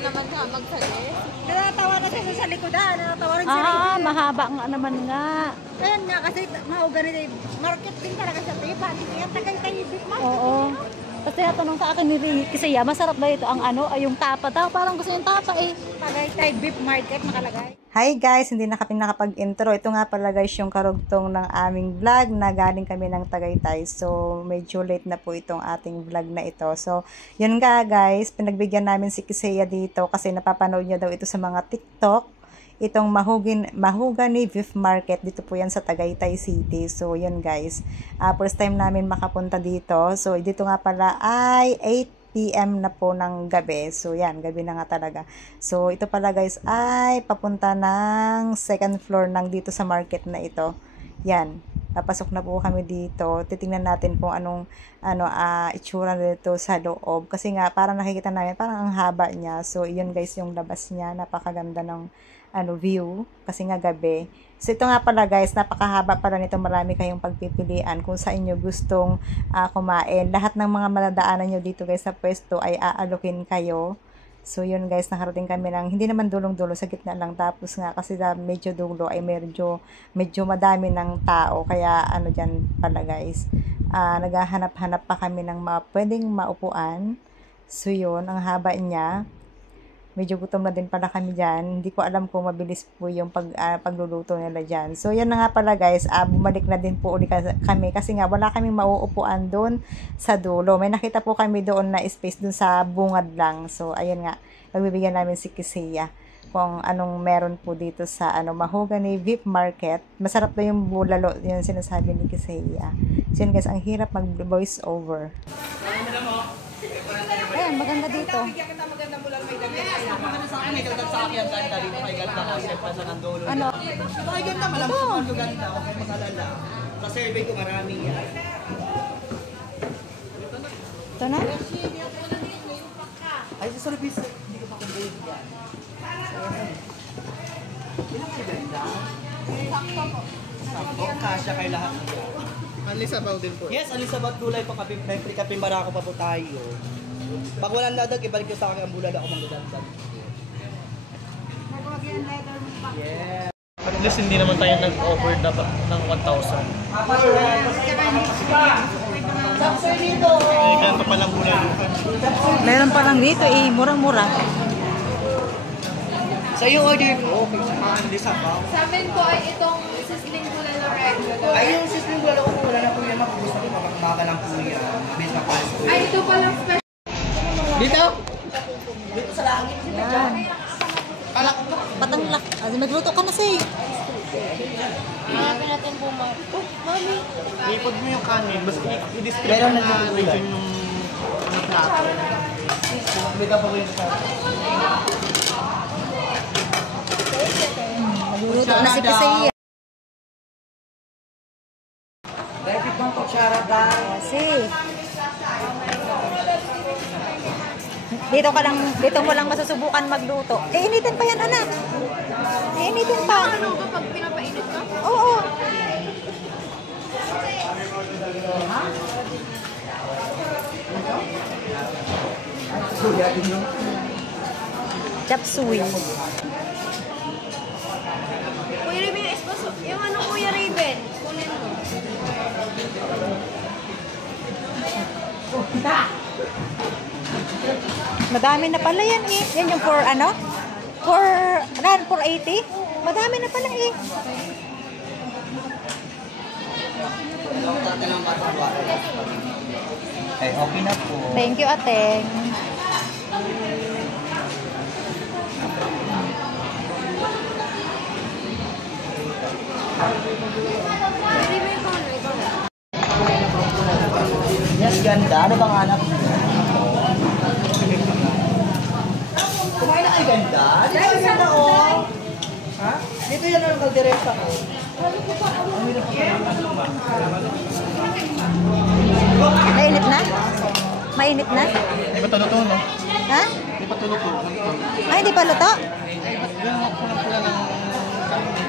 naman nga magsali. Natatawa na sila sa likodan. Natatawa rin sila. Mahaba nga naman nga. Ayan nga, kasi mauganit market din talaga sa tipa. Kaya tagal-tagal man. Oo. Kasi natanong sa akin ni Ricky kasi masarap ba ito ang ano, ay yung tapa daw. Parang gusto yung tapa eh. Tagaytay beef market nakalagay. Hi guys, hindi na kami nakapag-intro. Ito nga pala guys yung karugtong ng aming vlog na galing kami ng Tagaytay. So, medyo late na po itong ating vlog na ito. So, yun nga guys, pinagbigyan namin si Kisea dito kasi napapanood niya daw ito sa mga TikTok. Itong Mahogany Beef Market, dito po yan sa Tagaytay City. So, yun guys. First time namin makapunta dito. So, dito nga pala ay 8 PM na po ng gabi. So, yan, gabi na nga talaga. So, ito pala guys ay papunta ng second floor ng dito sa market na ito. Yan. Papasok na po kami dito. Titingnan natin kung anong itsura nito sa loob. Kasi nga, parang nakikita namin, parang ang haba niya. So, yun guys, yung labas niya. Napakaganda ng view. Kasi nga gabi. So, ito nga pala guys, napakahaba pala nito. Marami kayong pagpipilian kung sa inyo gustong kumain. Lahat ng mga madadaanan nyo dito guys sa pwesto ay aalokin kayo. So, yun guys, nakarating kami ng, hindi naman dulong-dulo, sa gitna lang. Tapos nga, kasi medyo dulo ay medyo madami ng tao. Kaya, dyan pala guys. Naghahanap-hanap pa kami ng mga pwedeng maupuan. So, yun, ang haba niya. Medyo gutom na din pala kami dyan. Hindi ko alam kung mabilis po yung pagluluto nila dyan. So, yan na nga pala guys. Bumalik na din po ulit kami. Kasi nga, wala kaming mauupuan doon sa dulo. May nakita po kami doon na space doon sa bungad lang. So, ayun nga. Pagbibigyan namin si Kisea kung anong meron po dito sa Mahogany Beef Market. Masarap na yung bulalo. Yun sinasabi ni Kisea. So, yun guys, ang hirap mag-voice over. Ayan, maganda dito. Ano? Ay, ganda, malamang sa mga ganda. Huwag kayo mag-alala. Sa survey ko marami yan. Ito na? Ay, sa service, hindi ko pa kumbayin yan. Ilang kayo ganda? Sakto po. Sakto, kasya kayo lahat. Alisabaw din po. Yes, alisabaw gulay pa kape, may kape marako pa po tayo. Pag walang dadag, ibalik ko sa akin ang bulalo ako magdadag. Yeah. At least hindi naman tayo nag-over ng 1,000. Eh, ganito palang bulalo. Meron pa lang dito eh, murang-mura. Sa iyo order ko, okay, sa alisabaw. Sa amin po ay itong sisling bulalo red. Ay, yung sisling bulalo ko, wala na po yan. Mapubos na po, mapakamaga lang po yan. Mabilis na palis po. Ay, ito palang special. Dito? Dito sa langit. Yan. Patanglak. Magluto ka na say. Hanapin natin po mga. Oh, mami. Ipod mo yung kanin, basta i-describe Meron na na yung region yung plato. May ka pa ko yung sa Magluluto na si Kisea. Dapat bang kutsara dahil? Kasi dito mo lang masusubukan magluto. Initin pa yan, anak. Initin pa. Ano ba pag pinapainit ka? Oo. Chop suey. Kuya Raven, yung espresso. Yung Kuya Raven. Kunin mo. Madami na pala yan eh. Yan yung for 480. Madami na pala eh. Okay, okay na po. Thank you, Ateng. Yes, ganda. Ano bang anak mo? Kumain na kayo ganda? Dito yung ganda oh. Ha? Dito yan ang kaldereta ko. Mainit na? Mainit na? Di ba tulo-tulo, no? Ha? Di ba tulo-tulo? Ay, hindi pa luto? Ay, ba't ganun pula ng kanin?